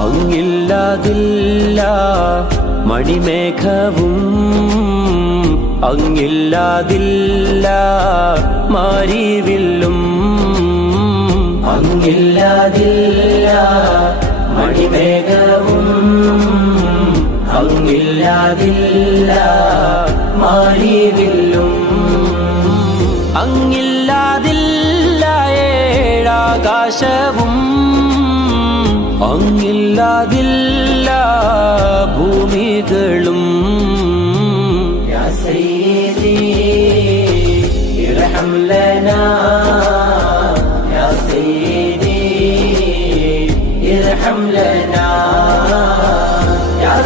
അങ്ങില്ലാതില്ല മണിമേഘവും അങ്ങില്ലാതില്ല മാരിവില്ലും അങ്ങില്ലാതില്ല മണിമേഘവും അങ്ങില്ലാതില്ല മാരിവില്ലും അങ്ങില്ലാതില്ല ഏഴാകാശവും അങ്ങില്ലാതില്ല ഭൂമികളും യാ സയ്യിദി ഇർഹം ലനാ യാ സയ്യിദി ഇർഹം ലനാ യാ